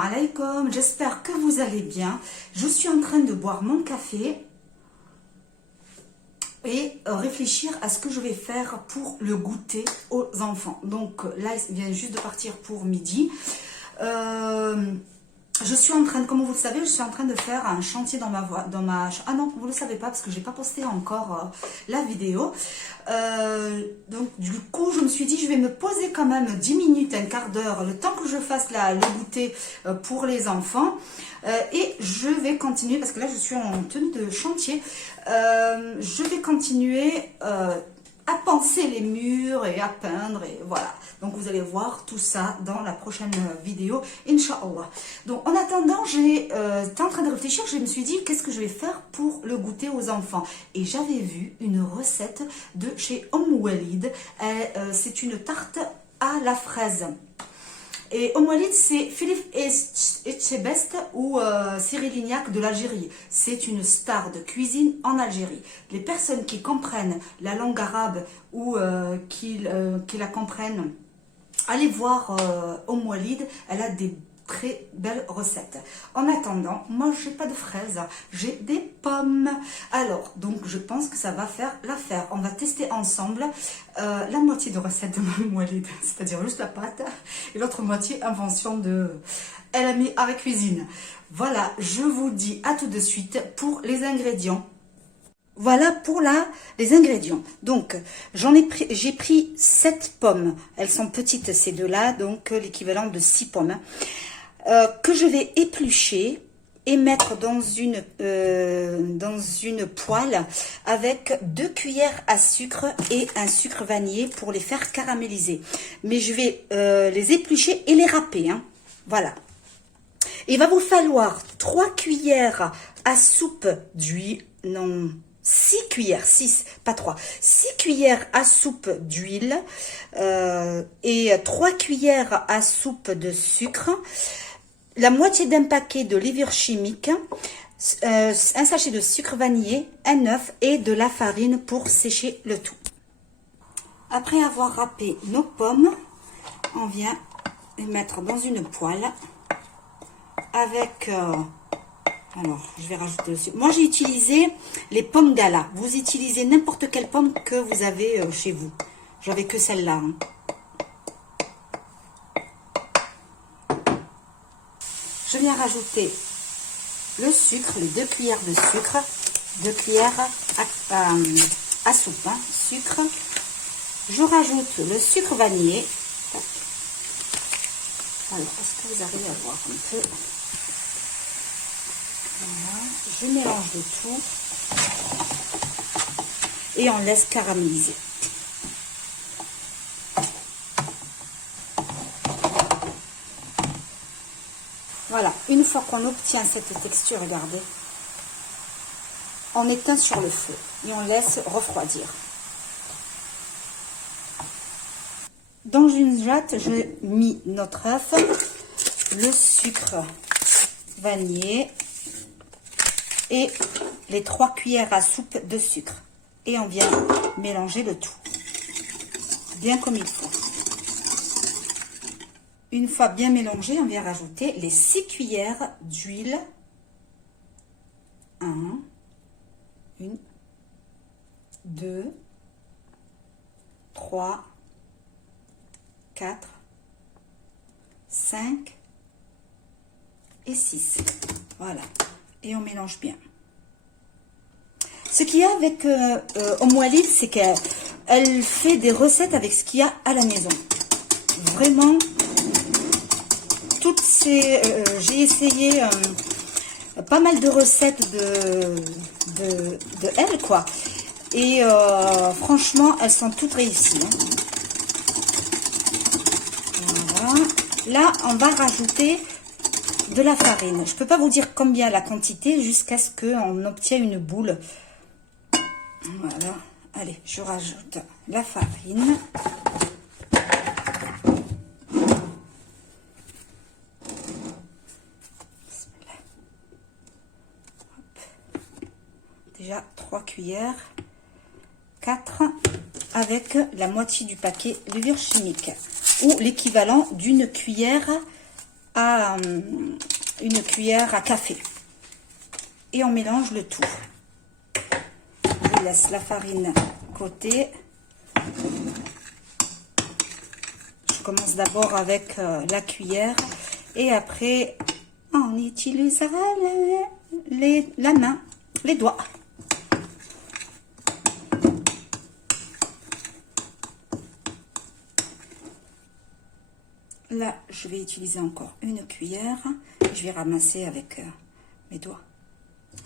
alaikum, j'espère que vous allez bien. Je suis en train de boire mon café et réfléchir à ce que je vais faire pour le goûter aux enfants. Donc là, il vient juste de partir pour midi. Je suis en train, comme vous le savez, je suis en train de faire un chantier dans ma... Ah non, vous ne le savez pas parce que je n'ai pas posté encore la vidéo. Donc du coup, je me suis dit, je vais me poser quand même 10 minutes, un quart d'heure, le temps que je fasse le goûter pour les enfants. Et je vais continuer, parce que là, je suis en tenue de chantier. Je vais continuer à penser les murs et à peindre et voilà. Donc vous allez voir tout ça dans la prochaine vidéo, Inch'Allah. Donc en attendant, j'étais en train de réfléchir, je me suis dit qu'est-ce que je vais faire pour le goûter aux enfants. Et j'avais vu une recette de chez Walid. C'est une tarte à la fraise. Et Walid, c'est Philippe Etchebest ou Cyril Lignac de l'Algérie. C'est une star de cuisine en Algérie. Les personnes qui comprennent la langue arabe ou qui la comprennent, allez voir Walid, elle a des très belles recettes. En attendant, moi je n'ai pas de fraises, j'ai des pommes. Alors, donc je pense que ça va faire l'affaire. On va tester ensemble la moitié de recette de Mme Walid, c'est-à-dire juste la pâte, et l'autre moitié invention de Elle a mis avec cuisine. Voilà, je vous dis à tout de suite pour les ingrédients. Voilà pour les ingrédients. Donc, j'ai pris 7 pommes. Elles sont petites ces deux-là, donc l'équivalent de 6 pommes. Que je vais éplucher et mettre dans une poêle avec 2 cuillères à sucre et un sucre vanillé pour les faire caraméliser. Mais je vais les éplucher et les râper. Hein. Voilà. Il va vous falloir 3 cuillères à soupe d'huile. Non, 6 cuillères, 6, pas 3. 6 cuillères à soupe d'huile et 3 cuillères à soupe de sucre. La moitié d'un paquet de levure chimique, un sachet de sucre vanillé, un œuf et de la farine pour sécher le tout. Après avoir râpé nos pommes, on vient les mettre dans une poêle avec... alors, je vais rajouter le sucre. Moi, j'ai utilisé les pommes Gala. Vous utilisez n'importe quelle pomme que vous avez chez vous. J'avais que celle-là. Hein. Je viens rajouter le sucre, les 2 cuillères de sucre, 2 cuillères à soupe, hein, sucre. Je rajoute le sucre vanillé. Alors, est-ce que vous arrivez à voir un peu? Voilà. Je mélange le tout et on laisse caraméliser. Voilà, une fois qu'on obtient cette texture, regardez, on éteint sur le feu et on laisse refroidir. Dans une jatte, je mis notre œuf, le sucre vanillé et les 3 cuillères à soupe de sucre. Et on vient mélanger le tout, bien comme il faut. Une fois bien mélangé, on vient rajouter les 6 cuillères d'huile. 1, 2, 3, 4, 5 et 6. Voilà. Et on mélange bien. Ce qu'il y a avec Walid, c'est qu'elle fait des recettes avec ce qu'il y a à la maison. Vraiment... j'ai essayé pas mal de recettes de elle, quoi. Et franchement, elles sont toutes réussies. Hein. Voilà. Là, on va rajouter de la farine. Je peux pas vous dire combien la quantité jusqu'à ce qu'on obtienne une boule. Voilà. Allez, je rajoute la farine. Déjà 3 cuillères, 4 avec la moitié du paquet levure chimique ou l'équivalent d'une cuillère à une cuillère à café. Et on mélange le tout. Je laisse la farine côté. Je commence d'abord avec la cuillère et après on utilisera la main, les doigts. Là, je vais utiliser encore une cuillère. Je vais ramasser avec mes doigts.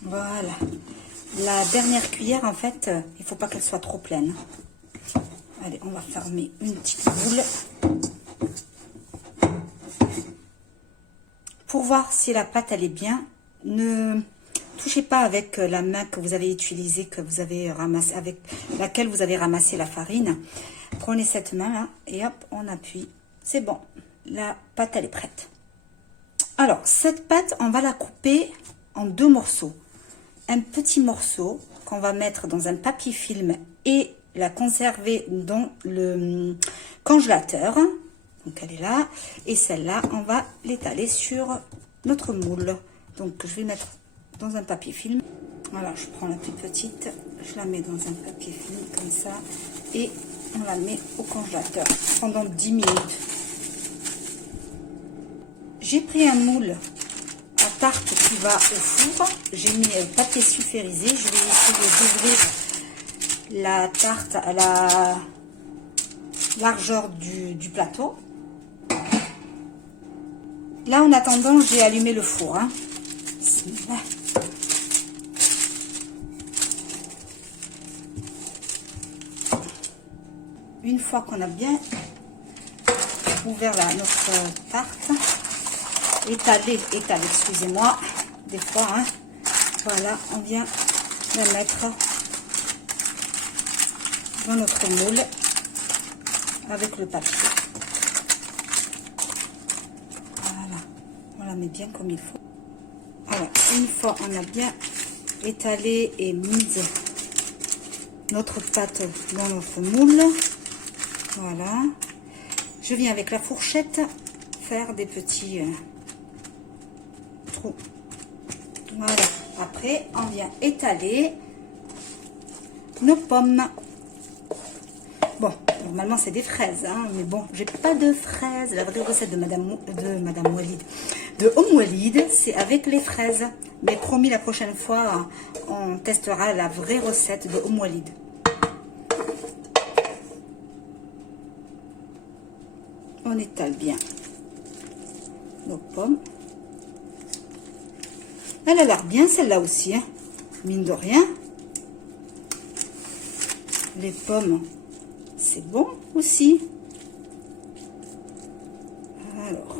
Voilà. La dernière cuillère, en fait, il ne faut pas qu'elle soit trop pleine. Allez, on va fermer une petite boule. Pour voir si la pâte, elle est bien, ne touchez pas avec la main que vous avez utilisée, que vous avez ramassé, avec laquelle vous avez ramassé la farine. Prenez cette main-là et hop, on appuie. C'est bon. La pâte, elle est prête. Alors, cette pâte, on va la couper en 2 morceaux. Un petit morceau qu'on va mettre dans un papier film et la conserver dans le congélateur. Donc, elle est là. Et celle-là, on va l'étaler sur notre moule. Donc, je vais mettre dans un papier film. Voilà, je prends la plus petite. Je la mets dans un papier film comme ça. Et on la met au congélateur pendant 10 minutes. J'ai pris un moule à tarte qui va au four. J'ai mis le papier sulfurisé. Je vais essayer d'ouvrir la tarte à la largeur du plateau. Là, en attendant, j'ai allumé le four. Hein. Une fois qu'on a bien ouvert notre tarte, étaler, excusez-moi, des fois, hein, voilà, on vient la mettre dans notre moule avec le papier. Voilà, on la met bien comme il faut. Voilà, une fois on a bien étalé et mis notre pâte dans notre moule, voilà, je viens avec la fourchette faire des petits trous. Voilà. Après, on vient étaler nos pommes. Bon, normalement c'est des fraises, hein, mais bon, j'ai pas de fraises. La vraie recette de Madame Walid, de Walid, c'est avec les fraises. Mais promis, la prochaine fois, on testera la vraie recette de Walid. On étale bien nos pommes. Elle a l'air bien celle-là aussi, hein, mine de rien. Les pommes, c'est bon aussi. Alors,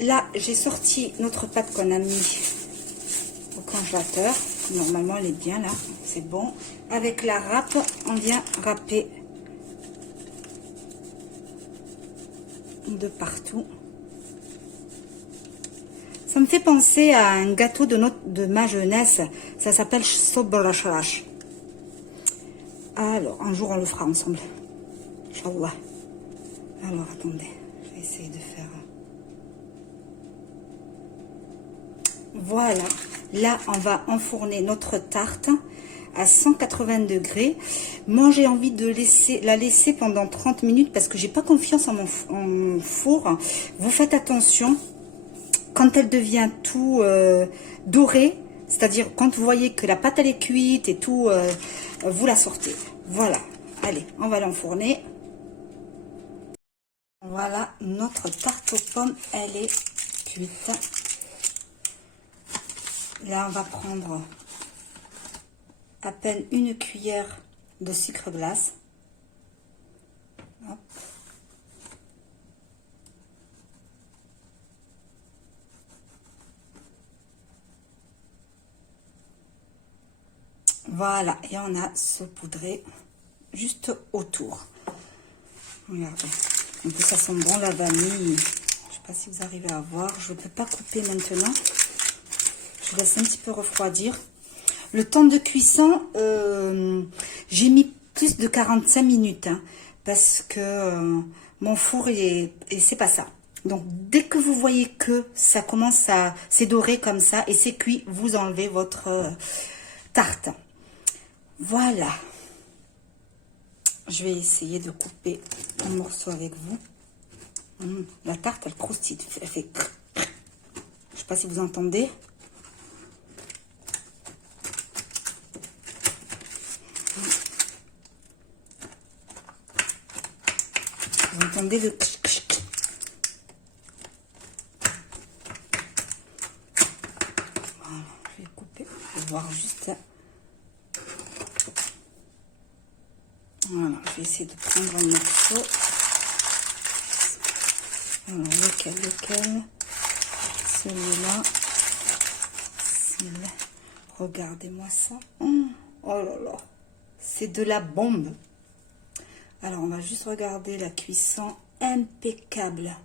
là, j'ai sorti notre pâte qu'on a mis au congélateur. Normalement, elle est bien là, c'est bon. Avec la râpe, on vient râper de partout. Ça me fait penser à un gâteau de ma jeunesse. Ça s'appelle Sobrachalash. Alors, un jour, on le fera ensemble. Inch'Allah. Alors, attendez. Je vais essayer de faire... Voilà. Là, on va enfourner notre tarte à 180 degrés. Moi, j'ai envie de la laisser pendant 30 minutes parce que j'ai pas confiance en mon four. Vous faites attention. Quand elle devient tout dorée, c'est-à-dire quand vous voyez que la pâte elle est cuite et tout, vous la sortez. Voilà. Allez, on va l'enfourner. Voilà, notre tarte aux pommes, elle est cuite. Là, on va prendre à peine une cuillère de sucre glace. Hop. Voilà, et on a saupoudré juste autour. Regardez, en plus ça sent bon la vanille. Je ne sais pas si vous arrivez à voir. Je ne peux pas couper maintenant. Je laisse un petit peu refroidir. Le temps de cuisson, j'ai mis plus de 45 minutes. Hein, parce que mon four, et c'est pas ça. Donc, dès que vous voyez que ça commence à... c'est doré comme ça et c'est cuit, vous enlevez votre tarte. Voilà. Je vais essayer de couper un morceau avec vous. La tarte, elle croustille. Elle fait... Je sais pas si vous entendez. Vous entendez le... Voilà, je vais couper. Je vais voir juste... Voilà, je vais essayer de prendre un morceau. Alors, lequel? Celui-là. Celui-là. Regardez-moi ça. Oh là là. C'est de la bombe. Alors, on va juste regarder la cuisson impeccable.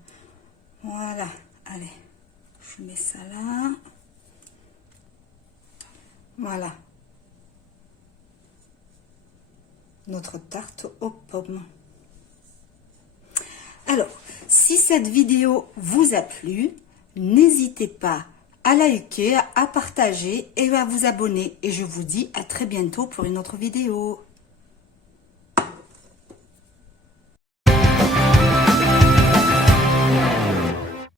Voilà. Allez. Je mets ça là. Voilà. Notre tarte aux pommes. Alors, si cette vidéo vous a plu, n'hésitez pas à liker, à partager et à vous abonner. Et je vous dis à très bientôt pour une autre vidéo.